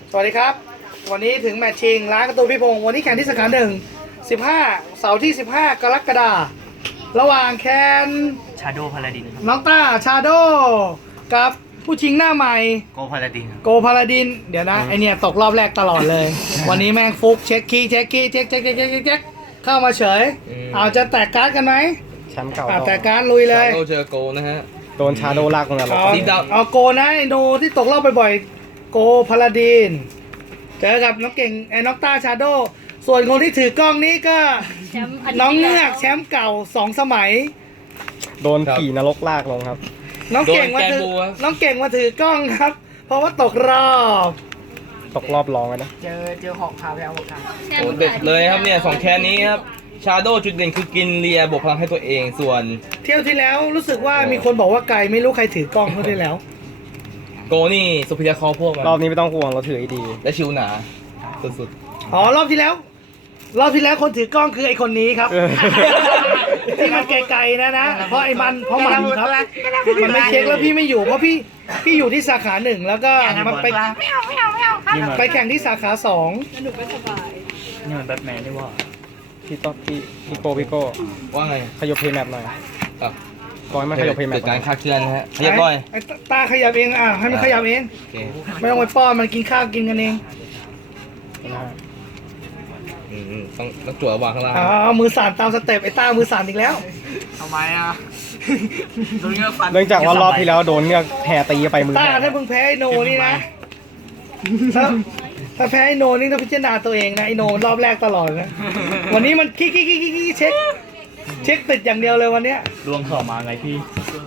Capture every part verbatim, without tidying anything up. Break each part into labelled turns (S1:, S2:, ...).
S1: สวัสดีครับวันนี้ถึงแมตช์ชิงร้านการ์ตูนพี่พงศ์วันนี้แข่งที่สาขาหนึ่งสิบห้าเสาร์ที่สิบห้ากรกฎาคมระหว่างแคน
S2: ชาโดพาลาดินครับ
S1: น้องต้าชาโดกับผู้ชิงหน้าใหม่
S2: โกพาลาดิน
S1: โกพาลาดินเดี๋ยวนะไอเนี่ยตกรอบแรกตลอดเลย วันนี้แม่งฟุกเช็คคีย์เช็คคีย์เช็คเช็คเช็คเช็คเช็คเช็คเข้ามาเฉยเอาจะแตกการ์ดกันไหม
S3: แชมป์เก่า
S1: อ่ะแตกการ์ดลุยเลย
S4: ชาโดเจอโกนะฮะ
S3: โดนชาโดลากลงนรก
S1: เอา
S4: สีดำ
S1: เอาโกนะไอโนที่ตกรอบบ่อยๆโกพาลาดินเจอกับน้องเก่งไอ้น้องต้าชาโดส่วนคนที่ถือกล้องนี้ก็
S5: แชมป์อั
S1: น้องเงือกแชมป์เก่าสองสมัย
S3: โดนผีนรกลากลงครับ
S1: น้องเก่งมาถือ
S4: โดนแกนบัว
S1: น้องเก่งมาถือกล้องครับ เพราะว่าตกรอบ
S3: ตกรอบรองเลยนะ
S1: เจอเจอหอกพาไปเอาหอกพา
S5: แชม
S4: โอ้
S5: ป์
S4: เด็ดเลยครับเนี่ยสองแคนนี้ครับชาโดจุดเด่นคือกินเลียบวกพลังให้ตัวเองส่วน
S1: เที่ยวที่แล้วรู้สึกว่ามีคนบอกว่าไกลไม่รู้ใครถือกล้องเท่าที่แล้ว
S4: โกนี่สุพิยาคอพวกมัน
S3: รอบนี้ไม่ต้องห่วงเราถือไอดี
S4: และชิวหนาสุด
S1: อ๋อรอบที่แล้ว รอบที่แล้วคนถือกล้องคือไอคนนี้ครับ
S3: เออ
S1: ที่มันไกลๆนะนะเพราะไอ้มันเพราะมันครับมันไม่เช็คแล้วพี่ไม่อยู่เพราะพี่พี่อยู่ที่สาขาหนึ่งแล้วก็มันไปไปแข่งที่สาขาสอง
S2: นี่มันแบทแมนได้ว่า
S3: พี่ต๊อกพี่พี่โก้พี่โก้
S4: ๆว่าไง
S3: ขยบเพย์แมปหน่อย
S4: อ่ะ
S3: ก้อยมาขยบเพย์แม
S4: เกิ
S3: ป
S4: ดการคาดเคลื่อนนะฮะเรียบร้อย
S1: ไอ้ตาขยับเองอ่ะให้มันขยับเอง
S4: โอเค
S1: ไม่ต้องไปป้อนมันกินข้าวกินกันเอง
S3: นะฮะ
S4: อืมๆต้องต้องจั่ววางข้างล่าง
S1: อ๋อมือสั่นตามสเต็ปไอ้ต้ามือสั่นอีกแล้ว
S2: ทำไมอ่ะโดนเงือกฟัน
S3: เนื่องจากว่ารอบที่แล้วโดนเงือกแห่ตีไปมือ
S1: ต้า
S3: แห่
S1: ถ้ามึงแพ้ไอโนนี่นะถ้าถ้าแพ้ไอโนนี่ต้องพิจารณาตัวเองนะไอโนรอบแรกตลอดนะวันนี้มันกิ๊กกิ๊กกิ๊กกิ๊กเช็คเช็คติดอย่างเดียวเลยวันเนี้ย
S2: ดวงเข้ามาไงพี่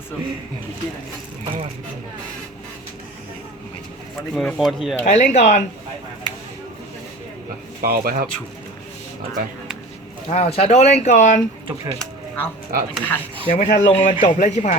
S3: มือโคตรเทีย
S1: ใครเล่นก่อน
S4: เป่าไปครับเอาไป
S1: อ้าวชาโดเล่นก่อน
S2: จบเถอะ
S4: อ่ะ
S1: ยังไม่ทันลงมันจบแล้วชิบหาย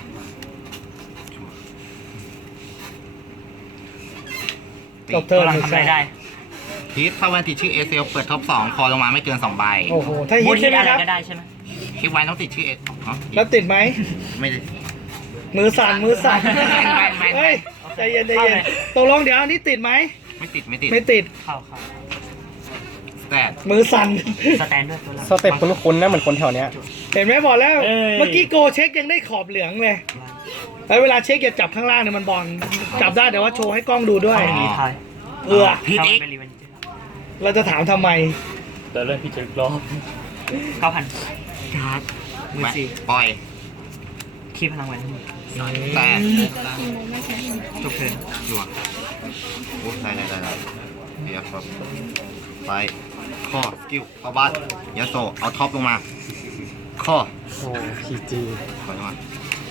S1: จบเทิร์น
S2: กำลังทำอะไรได้
S6: ฮิตถ้าแวนติดชื่อเอเซลเปิดท็อปสองคอลงมาไม่เกินสองใบ
S1: โอ้โหถ้าฮิ
S2: บู
S1: ต
S2: ท
S1: ใช่ไหม
S2: อะไร
S1: ครับ
S2: ก็ได้ใช่ไหม
S6: คลิปไว้ต้องติดชื่อเออ๋อ
S1: แล้วติดไหม
S6: ไม่ได้
S1: มือสั่นมือสั่น
S6: ไม่ไม่ไม่
S1: เฮ้ยใจเย็นใจเย็นตกลงเดี๋ยวอันนี้ติดไหม
S6: ไม่ติดไม่ติด
S1: ไม่ติด
S2: เข้าเข้า
S6: แต่
S1: มือสั่น
S2: สแตนด้วยตัวละ
S3: สเต็ปคุ้นๆนะเหมือนคนแถวเนี้ย
S1: เห็นไหมบอกแล้ว
S2: เอ้ย
S1: เมื่อกี้โกเช็คยังได้ขอบเหลืองเลยแล้วเวลาเช็คอย่าจับข้างล่างเนี่ยมันบอลจับได้แต่ว่าโชว์ให้กล้องดูด้วย
S2: รีทาย
S1: เอือ
S6: ผิด
S2: ถ้า
S6: อี
S2: มัน
S6: ก
S2: เป็นรีเวนเจอร์
S1: เราจะถามทำไม
S2: แต่เริ่มพี่เจอรอบเก้าพันการ์ดมือ
S6: ไม่
S2: สี่
S6: ปล่อย
S2: คีบพลังไว้ทั้งหมด
S6: แต่
S2: จบเทิร์น
S6: จั่วโอ้ได้ได้ได้ได้เดี๋ยวครับไปข้อสกิลเข้าบ้านยาโซเอาท็อปลงมาข้อ
S3: โอ้พีจี
S6: ปล่อยลงมา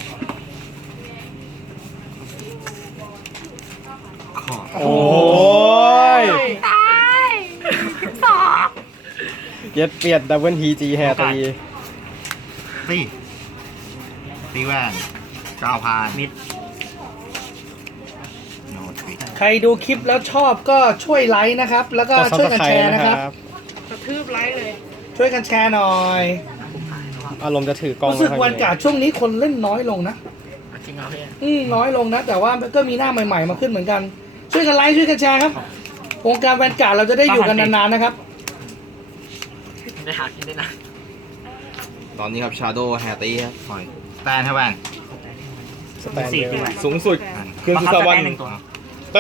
S6: ข้อ
S3: โอ้ยเย็ดเปียดดับเบิลพีจีแห่ตี
S6: ตีตีแวนเก้าพัน
S2: มิด
S6: โนทวิ
S1: ใครดูคลิปแล้วชอบก็ช่วยไลค์นะครับ แล้วก็
S3: ก็ซับ
S1: ช่วย
S3: ส
S1: กัน
S3: ไคร
S1: แช
S3: ต์
S1: ร์
S3: นะ
S1: นะ
S3: ค
S1: ค
S3: รั
S1: รับ บช่วยกันแชร์หน่อย
S3: อารมณ์จะถือกล้อง
S1: รู้สึก
S3: ไม่ค่อย
S1: วัน
S3: มี
S1: กาดช่วงนี้คนเล่นน้อยลงนะ
S2: จริงเหรอพี่
S1: อืมน้อยลงนะ แต่ว่าก็มีหน้าใหม่ๆมาขึ้นเหมือนกัน ช่วยกันไลค์ช่วยกันแชร์ครับวงการแวนการ์ดเราจะได้อยู่กันนานๆนะครับ
S2: ได้หากินได้นะ
S4: ตอนนี้ครับชาโดแฮตตี้ครับ
S6: ปล่อยแตนให้แวน
S3: สแตน
S2: สี่
S3: เดี
S2: ตี
S3: ยว
S2: ไว้
S4: สูงสุดคือ
S2: บัง
S4: สุ
S2: คับ
S4: ส
S2: ส
S4: วร
S2: แต
S4: ร
S2: น
S4: ค์
S2: หนึ่งตัว
S3: ตี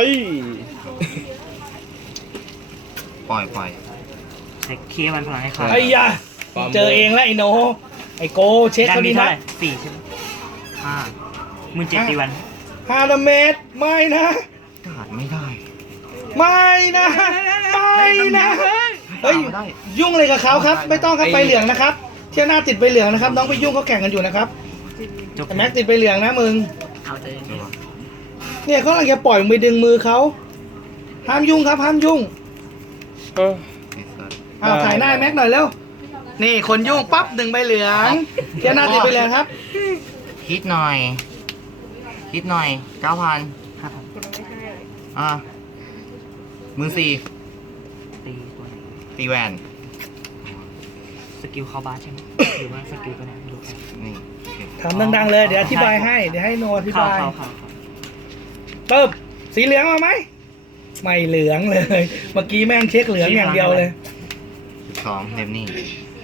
S6: ปล่อยปล่อย
S2: เช็คคีย์มันพลังให้เข้า
S1: ไอ้ยาเจอเองแล้วไอ้โนไอ้โกเช็ค
S2: ด้าน
S1: เขา
S2: มี
S1: ดี
S2: เท่า
S1: นะ
S2: ไหร่สี่ใช่ไหมห้าหมื่นเจ็ดตีวัน
S1: ฮาดาเมตรไม่นะ
S6: ขาดไม่ได้
S1: ไม่นะไม่นะเฮ้ย
S6: ไม่ได้
S1: ยุ่งเลยกับเขาครับ ไม่ต้องครับใบเหลืองนะครับเที่ยวหน้าติดใบเหลืองนะครับ น้องไปยุ่งเขาแข่งกันอยู่นะครับ
S2: จบ
S1: แต่แม็กติดใบเหลืองนะมึง
S2: เอาใจเย็น
S1: เนี่ยเขากำลังจะปล่อยมึงไปดึงมือเขาห้ามยุ่งครับห้ามยุ่ง
S3: เออ
S6: เอเซอร์
S1: อ้าวถ่ายหน้าแม็กหน่อยเร็วนี่คนยุ่งปั๊บดึงใบเหลืองเที่ยวหน้าติดใบเหลืองครับ
S6: ฮิตหน่อยฮิตหน่อยเก้าพัน
S2: ห้าพัน
S6: อ่ะมือสี่
S2: ตีตัวไหน
S6: ตีแวน
S2: สกิลเข้าบาสใช่ไหมหรือว่าสกิลตัวไหนไม่รู้ครับ
S6: นี่โอเค
S1: ถามดังๆเลยเดี๋ยวอธิบายให้เดี๋ยวให้โนอธิ
S2: เข้า
S1: บาย
S2: เข้าเข้า
S1: เติมสีเหลืองมาไหมไม่เหลืองเลย เมื่อกี้แม่งเช็คเหลืองอย่างเดียวเลย
S6: สิบสองเดมนี่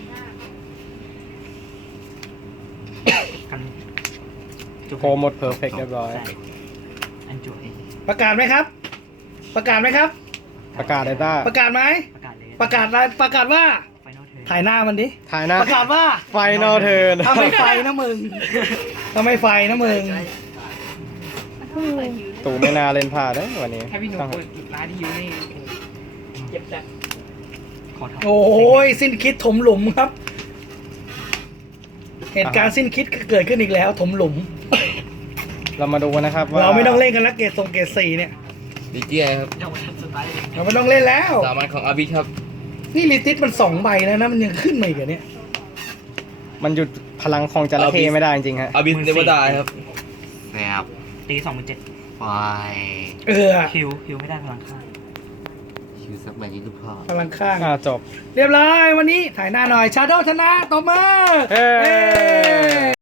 S2: กันจุก
S3: โคหมดเพอร์เฟกเรียบร้อย
S2: ใช่อันจุกเอง
S1: ประกาศไหมครับ ประกาศไหมครับ
S3: ประกาศเลยต้า
S1: ประกาศไหม
S2: ประกาศเลย
S1: ประกาศอะไรประกาศว่า
S2: ไฟนอลเทิร์น
S1: ถ่ายหน้ามันดิ
S3: ถ่ายหน้า
S1: ประกาศว่า
S3: ไฟนอลเทิร์น
S1: ถ้าไม่ไฟนะมึงถ้าไม่ไฟนะมึง
S3: ตู่ไม่น่าเล่นพลาดนะวันนี้
S5: ถ้าพี่หนุ่มเปิดร้านที่ยูนี่เจ็บจัด
S2: ขอทำ
S1: โอ้ยสิ้นคิดถมหลุมครับ เหตุการณ์สิ้นคิดก็เกิดขึ้นอีกแล้วถมหลุม
S3: เรามาดูกันนะครับว่า
S1: เราไม่ต้องเล่นกันแล้วเกรดทรงเกรดสี่เนี่ย
S4: ดีเจียครับ
S5: ยังไม่ทันสไตล์
S1: เราไม่ต้องเล่นแล้ว
S4: สามัญของอาบิทครับ
S1: นี่ลิติสมันสองใบแล้วนะมันยังขึ้นมาอีกเหรอเนี่ย
S3: มันหยุดพลังของจระเข้ไม่ได้จริงๆฮะ
S4: อาบิทเนวดาครับ
S6: แซบ
S2: ตีสองหมื่นเจ็ด
S6: ไฟ
S1: เออ
S2: คิวคิวไม่ได้พลังค่า
S6: คิวสักใบนี้ลูกพ่อ
S1: พลังข้าง
S3: อ่าจบ
S1: เรียบร้อยวันนี้ถ่ายหน้าหน่อยชาโดชนะตบมือ
S3: เฮ้
S1: เฮ้